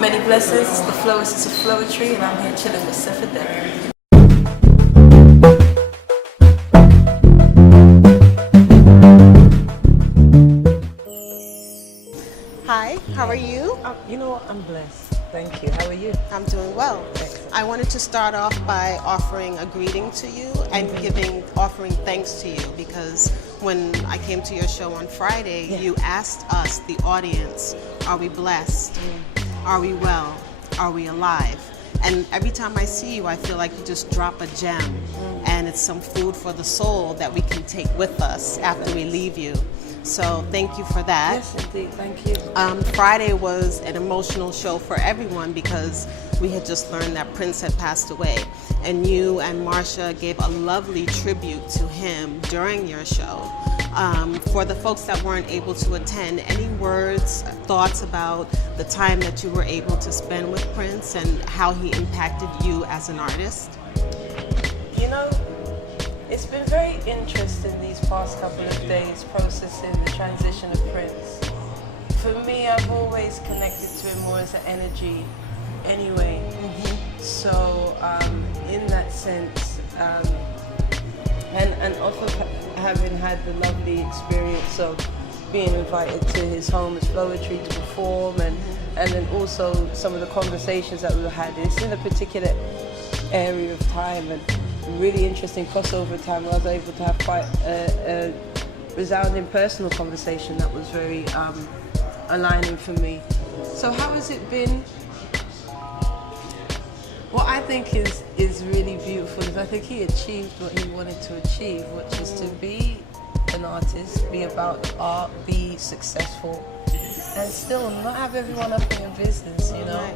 Many blessings, it's the Floacist of Floetry, and I'm here chilling with Sefadeh. Hi, how are you? You know what, I'm blessed. Thank you. How are you? I'm doing well. Excellent. I wanted to start off by offering a greeting to you and offering thanks to you, because when I came to your show on Friday, you asked us, the audience, are we blessed? Are we well? Are we alive? And every time I see you, I feel like you just drop a gem, and it's some food for the soul that we can take with us after we leave you. So thank you for that. Yes, indeed. Thank you. Friday was an emotional show for everyone because we had just learned that Prince had passed away. And you and Marsha gave a lovely tribute to him during your show. For the folks that weren't able to attend, any words, thoughts about the time that you were able to spend with Prince and how he impacted you as an artist? You know, it's been very interesting these past couple of days processing the transition of Prince. For me, I've always connected to him more as an energy anyway. So in that sense, and off of having had the lovely experience of being invited to his home as Floetry to perform, and then also some of the conversations that we've had, it's in a particular area of time and really interesting crossover time where I was able to have quite a resounding personal conversation that was very aligning for me. So how has it been? What I think is really beautiful is I think he achieved what he wanted to achieve, which is to be an artist, be about the art, be successful, and still not have everyone up in your business, you know?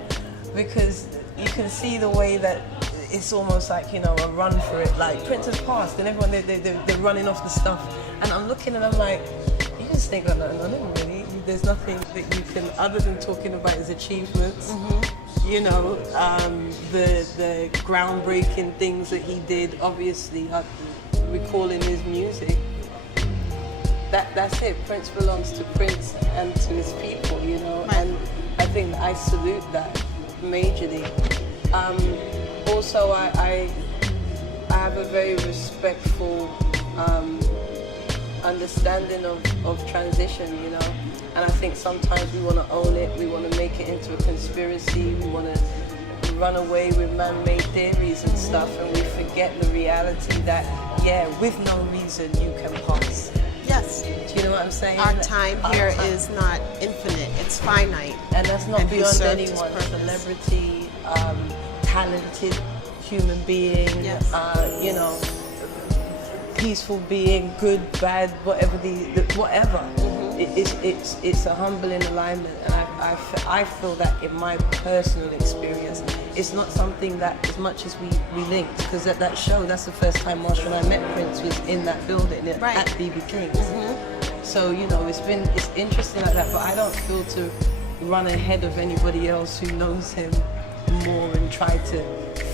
Because you can see the way that it's almost like, you know, a run for it. Like Prince has passed and everyone, they're running off the stuff. And I'm looking and I'm like, you just think got nothing on him really. There's nothing that you can, other than talking about his achievements, you know, the groundbreaking things that he did, obviously, recalling his music. That's it. Prince belongs to Prince and to his people, you know. And I think I salute that majorly. Also, I have a very respectful understanding of transition, you know. And I think sometimes we want to own it, we want to make it into a conspiracy, we want to run away with man-made theories and stuff, and we forget the reality that, yeah, with no reason you can pass. Yes. Do you know what I'm saying? Our time here is not infinite, it's finite. And that's not beyond anyone. Purpose. Celebrity, talented human being, you know, peaceful being, good, bad, whatever whatever. It's a humbling alignment, and I feel that in my personal experience, it's not something that, as much as we linked, because at that show, that's the first time Marsha and I met Prince, was in that building at BB King's. So, you know, it's interesting like that, but I don't feel to run ahead of anybody else who knows him more and try to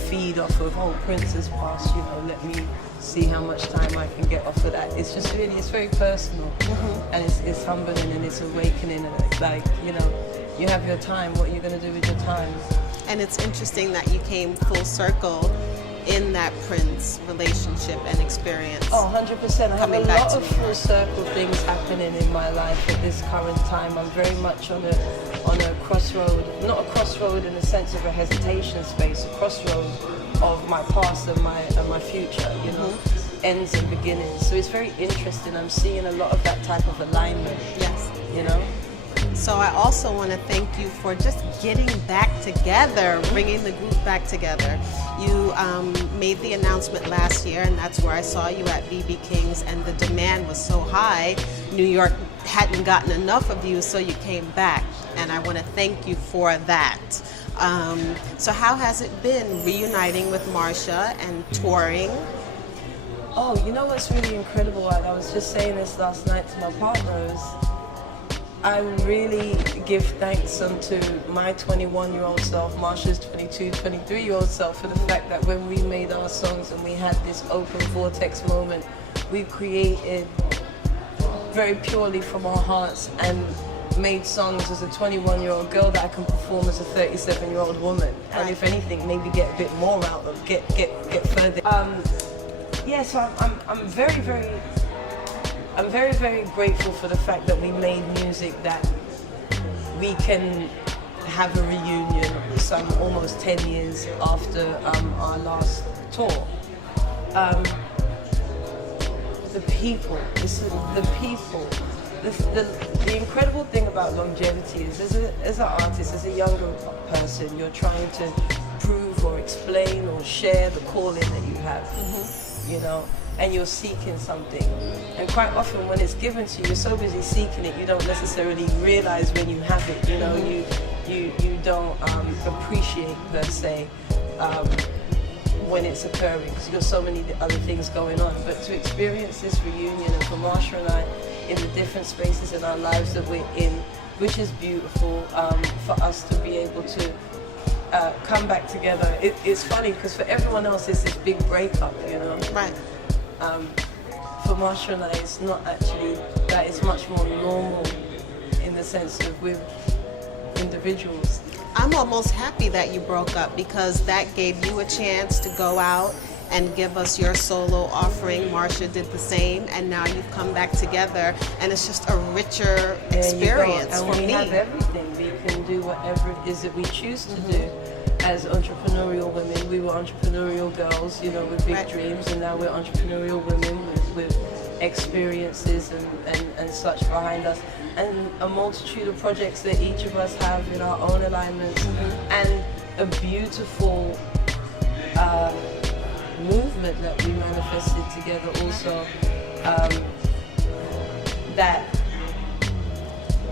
feed off of, oh, Prince has passed, you know, let me see how much time I can get off of that. It's just really, it's very personal, and it's humbling and it's awakening, and it's like, you know, you have your time, what are you going to do with your time? And it's interesting that you came full circle in that Prince relationship and experience. Oh, 100%. I have a lot of full circle things happening in my life at this current time. I'm very much on a crossroad, not a crossroad in the sense of a hesitation space, a crossroad of my past and my future, you know, ends and beginnings. So it's very interesting. I'm seeing a lot of that type of alignment. Yes. You know? So I also want to thank you for just getting back together, bringing the group back together. You made the announcement last year, and that's where I saw you at BB King's, and the demand was so high. New York hadn't gotten enough of you, so you came back, and I want to thank you for that. So how has it been reuniting with Marsha and touring? Oh, you know what's really incredible? I was just saying this last night to my partners. I really give thanks unto my 21-year-old self, Marsha's 22, 23-year-old self, for the fact that when we made our songs and we had this open vortex moment, we created very purely from our hearts, and made songs as a 21-year-old girl that I can perform as a 37-year-old woman, and if anything, maybe get a bit more out of, get further. So I'm very, very grateful for the fact that we made music that we can have a reunion some almost 10 years after our last tour. The people, the people. The incredible thing about longevity is as an artist, as a younger person, you're trying to prove or explain or share the calling that you have, you know, and you're seeking something. And quite often when it's given to you, you're so busy seeking it, you don't necessarily realize when you have it, you know, you don't appreciate, per se, when it's occurring, because you've got so many other things going on. But to experience this reunion, and for Marsha and I, in the different spaces in our lives that we're in, which is beautiful, for us to be able to come back together. It's funny because for everyone else it's this big breakup, you know. Right. For Marsha and I, it's not actually that. It's much more normal in the sense of we're individuals. I'm almost happy that you broke up, because that gave you a chance to go out and give us your solo offering. Marsha did the same, and now you've come back together, and it's just a richer experience for me. And we have everything. We can do whatever it is that we choose to do. As entrepreneurial women, we were entrepreneurial girls, you know, with big dreams, and now we're entrepreneurial women with experiences and such behind us, and a multitude of projects that each of us have in our own alignments, and a beautiful movement that we manifested together also, that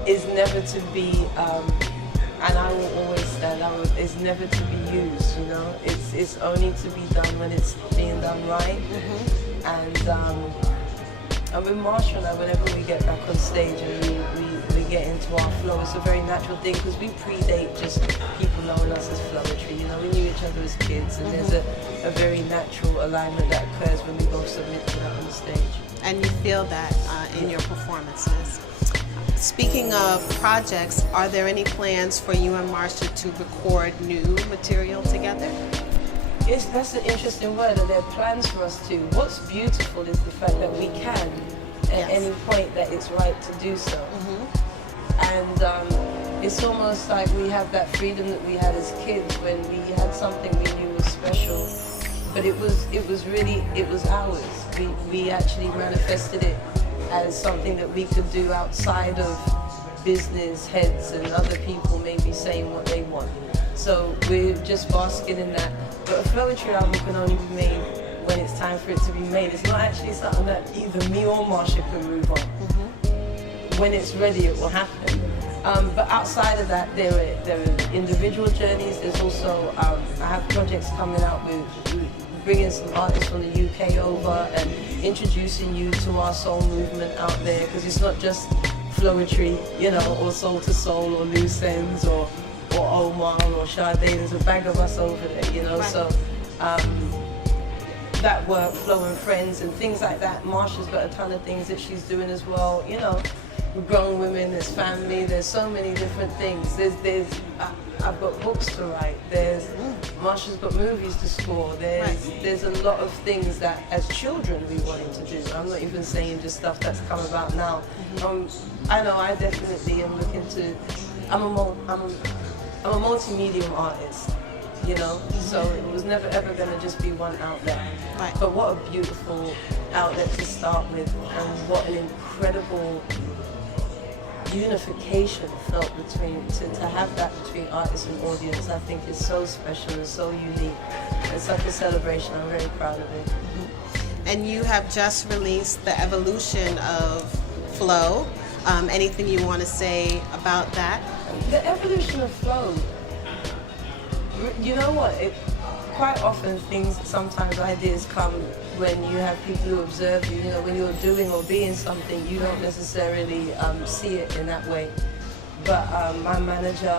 is never to be, and I will always stand out, it's never to be used, you know, it's only to be done when it's being done right. And with Marsha and I, whenever we get back on stage and we get into our flow, it's a very natural thing, because we predate just people knowing us as Floetry. You know, we knew each other as kids, and there's a very natural alignment that occurs when we both submit to that on the stage. And you feel that in your performances. Speaking of projects, are there any plans for you and Marsha to record new material together? That's an interesting word, that there are plans for us to. What's beautiful is the fact that we can, at any point that it's right to do so. And it's almost like we have that freedom that we had as kids when we had something we knew was special, but it was ours. We actually manifested it as something that we could do outside of business heads and other people maybe saying what they want. So we're just basking in that. But a Floetry album can only be made when it's time for it to be made. It's not actually something that either me or Marsha can move on. When it's ready, it will happen. But outside of that, there are individual journeys. There's also, I have projects coming out with bringing some artists from the UK over and introducing you to our soul movement out there, because it's not just Floetry, you know, or Soul to Soul, or Loose Ends, or Omar, or Sade. There's a bag of us over there, you know. So that work, Flow and Friends and things like that. Marsha's got a ton of things that she's doing as well, you know. With grown women, there's family, there's so many different things. I've got books to write. Marsha's got movies to score. There's a lot of things that as children we wanted to do. I'm not even saying just stuff that's come about now. I know I definitely am looking to. I'm a multi-medium artist, you know. So it was never ever going to just be one outlet. But what a beautiful outlet to start with, and what an incredible unification felt between, to have that between artist and audience. I think is so special and so unique. It's such a celebration. I'm very proud of it. And you have just released the evolution of Flow. Anything you want to say about that? The evolution of Flow. You know what? Quite often sometimes ideas come when you have people who observe you. You know, when you're doing or being something, you don't necessarily see it in that way. But my manager,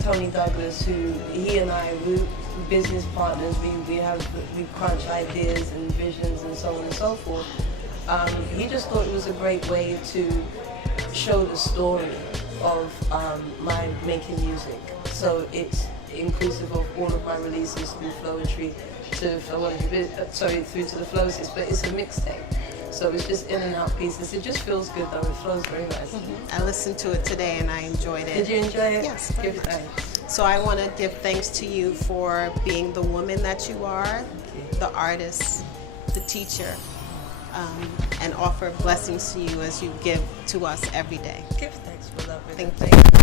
Tony Douglas, he and I, we're business partners. We crunch ideas and visions and so on and so forth. He just thought it was a great way to show the story of my making music. So it's inclusive of all of my releases through Flowetry to through to the Floacist, but it's a mixtape. So it's just in and out pieces. It just feels good though. It flows very nicely. I listened to it today and I enjoyed it. Did you enjoy it? Yes, very Give much. thanks. So I want to give thanks to you for being the woman that you are, the artist, the teacher, and offer blessings to you as you give to us every day. Give thanks for loving. Thank you.